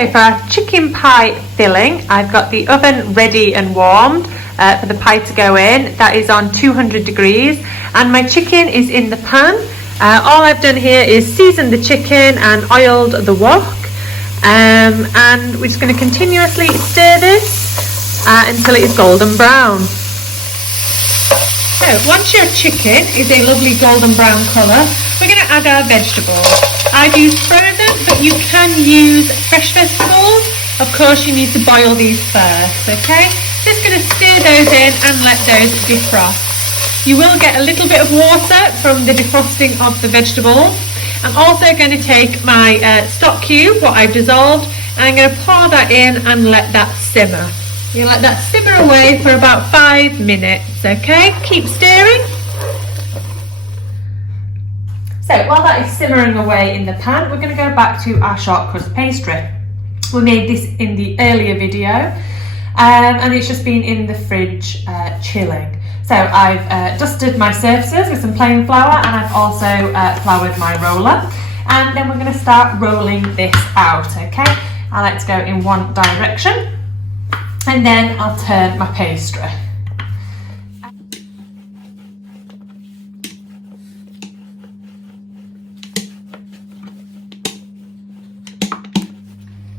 For our chicken pie filling, I've got the oven ready and warmed for the pie to go in. That is on 200 degrees and my chicken is in the pan. All I've done here is season the chicken and oiled the wok, and we're just going to continuously stir this until it is golden brown. So once your chicken is a lovely golden brown colour, we're going to add our vegetables. I've used frozen, but you can use fresh vegetables. Of course you need to boil these first, okay? Just going to stir those in and let those defrost. You will get a little bit of water from the defrosting of the vegetables. I'm also going to take my stock cube, what I've dissolved, and I'm going to pour that in and let that simmer. You let that simmer away for about 5 minutes, okay? Keep stirring. So while that is simmering away in the pan, we're going to go back to our short crust pastry. We made this in the earlier video, and it's just been in the fridge chilling. So I've dusted my surfaces with some plain flour, and I've also floured my roller. And then we're going to start rolling this out, okay? I like to go in one direction, and then I'll turn my pastry.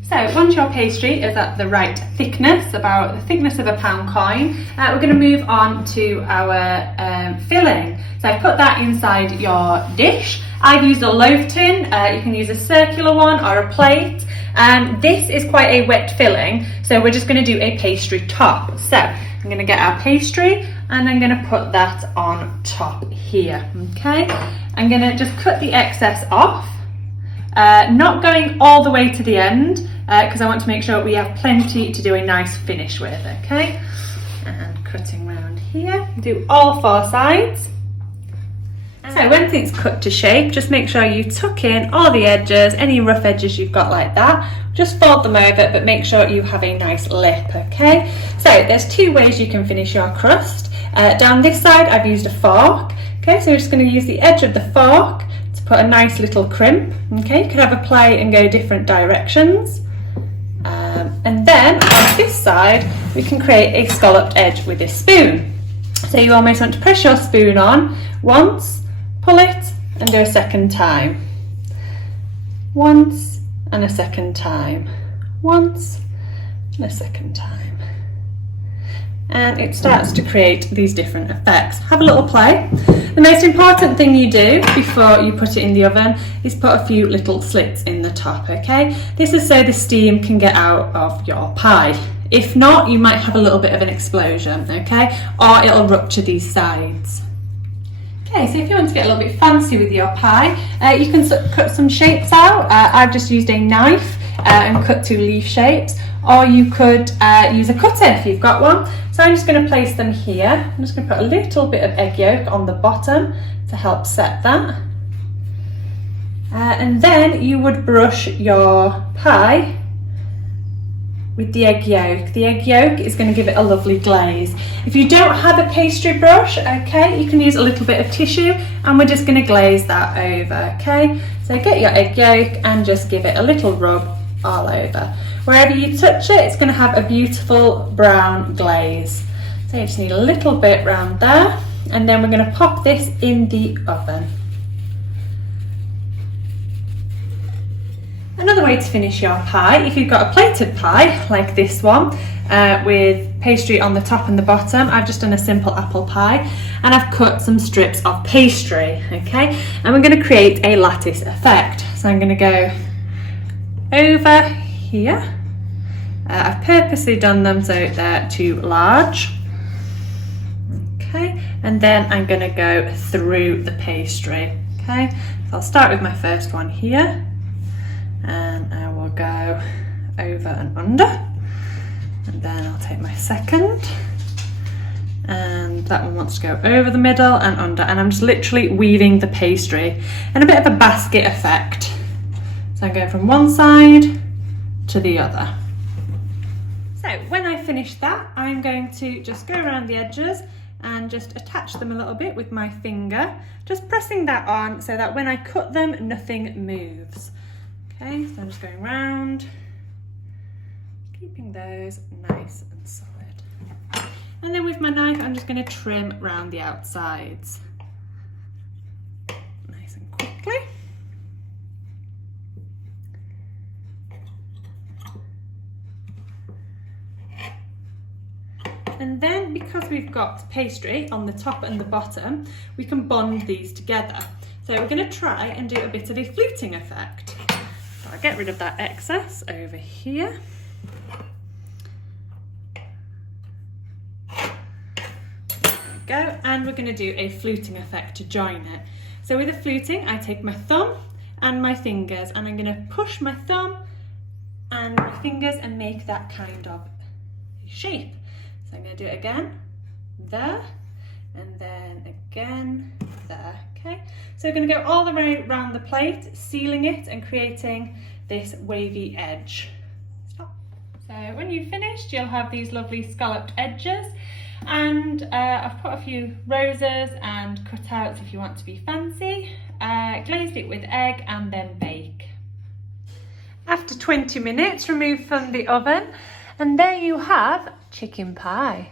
So once your pastry is at the right thickness, about the thickness of a pound coin, we're going to move on to our filling. So I've put that inside your dish. I've used a loaf tin, you can use a circular one or a plate. This is quite a wet filling, so we're just going to do a pastry top. So I'm going to get our pastry and I'm going to put that on top here, okay? I'm going to just cut the excess off, not going all the way to the end, because I want to make sure we have plenty to do a nice finish with, okay? And cutting around here, do all 4 sides. So when things cut to shape, just make sure you tuck in all the edges, any rough edges you've got like that. Just fold them over, but make sure you have a nice lip, okay? So there's 2 ways you can finish your crust. Down this side, I've used a fork. Okay, so we're just going to use the edge of the fork to put a nice little crimp. Okay, you could have a play and go different directions. And then on this side, we can create a scalloped edge with this spoon. So you almost want to press your spoon on once, pull it, and go a second time. Once and a second time. Once and a second time. And it starts to create these different effects. Have a little play. The most important thing you do before you put it in the oven is put a few little slits in the top, okay? This is so the steam can get out of your pie. If not, you might have a little bit of an explosion, okay? Or it'll rupture these sides. Okay, so if you want to get a little bit fancy with your pie, you can cut some shapes out. I've just used a knife and cut 2 leaf shapes, or you could use a cutter if you've got one. So I'm just going to place them here. I'm just going to put a little bit of egg yolk on the bottom to help set that. And then you would brush your pie with the egg yolk. The egg yolk is going to give it a lovely glaze. If you don't have a pastry brush, okay, you can use a little bit of tissue and we're just going to glaze that over, okay? So get your egg yolk and just give it a little rub all over. Wherever you touch it, it's going to have a beautiful brown glaze. So you just need a little bit round there, and then we're going to pop this in the oven. Another way to finish your pie, if you've got a plated pie like this one with pastry on the top and the bottom, I've just done a simple apple pie and I've cut some strips of pastry, okay? And we're going to create a lattice effect. So I'm going to go over here. I've purposely done them so they're too large. Okay, and then I'm going to go through the pastry. Okay, so I'll start with my first one here, and I will go over and under, and then I'll take my second, and that one wants to go over the middle and under, and I'm just literally weaving the pastry in a bit of a basket effect. So I'm going from one side to the other. So when I finish that, I'm going to just go around the edges and just attach them a little bit with my finger, just pressing that on so that when I cut them, nothing moves. Okay, so I'm just going round keeping those nice and solid. And then with my knife, I'm just going to trim around the outsides. Nice and quickly. And then, because we've got pastry on the top and the bottom, we can bond these together. So we're going to try and do a bit of a fluting effect. So I'll get rid of that excess over here. There we go. And we're going to do a fluting effect to join it. So with the fluting, I take my thumb and my fingers, and I'm going to push my thumb and my fingers and make that kind of shape. So I'm going to do it again, there, and then again, there, okay? So we're going to go all the way around the plate, sealing it and creating this wavy edge. Stop. So when you've finished, you'll have these lovely scalloped edges, and I've put a few roses and cutouts if you want to be fancy. Glazed it with egg and then bake. After 20 minutes, remove from the oven, and there you have chicken pie.